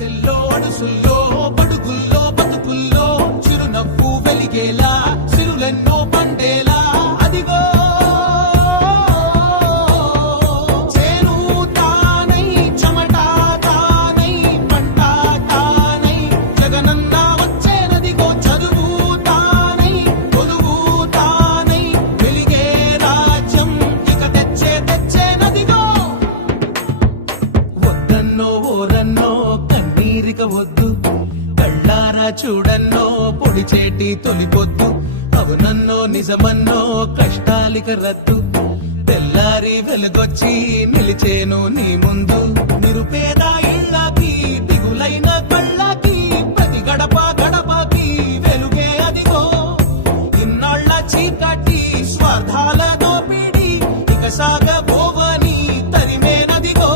ఆశల్లో అడుసుల్లో బడుగుల్లో బతుకుల్లో చిరునవ్వు వెలిగేలా సిరులెన్నో పండేలా అదిగో చేను తానై చెమట తానై పంట తానై జగనన్న వచ్చేనదిగో చదువు తానై కొలువు తానై వెలిగే రాజ్యం ఇక తెచ్చేనదిగో వద్దన్నో ఓరన్నో కన్నీరిక వద్దు కళ్ళారా చూడన్నో పొడిచేటి తొలిపొద్దు అవునన్నో నిజమన్నో కష్టాలిక రద్దు తెల్లారి వెలుగొచ్చి నిలిచేను నీ ముందు నిరుపేద ఇళ్ళకి దిగులైన కళ్ళకి ప్రతి గడప గడపకి వెలుగే అదిగో ఇన్నాళ్ళ చీకటి స్వార్థాల దోపిడి ఇక సాగబోవని తరిమేనదిగో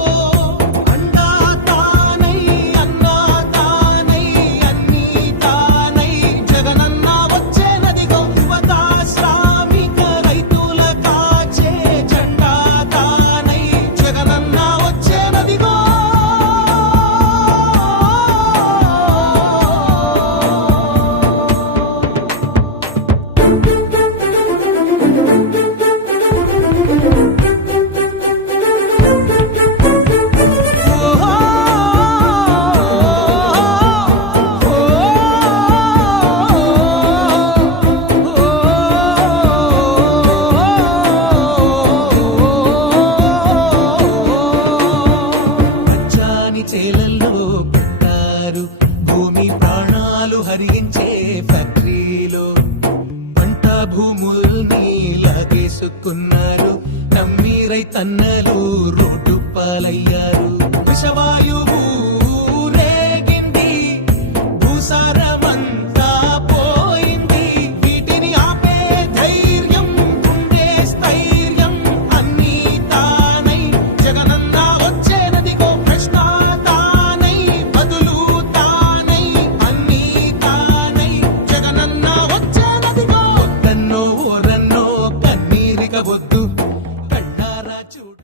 అండా తానై అన్నా తానై అన్నీ తానై జగనన్న వచ్చేనదిగో యువత శ్రామిక రైతుల కాచే జెండా తానై జగనన్న వచ్చేనదిగో పచ్చాని చేలల్లో పెట్టారు భూమి ప్రాణాలు హరించే ఫ్యాక్టరీలో పంట భూముల్ని లాగేసుకున్నారు నమ్మి రైతన్నలు రోడ్డు పాలయ్యారు విషవాయువు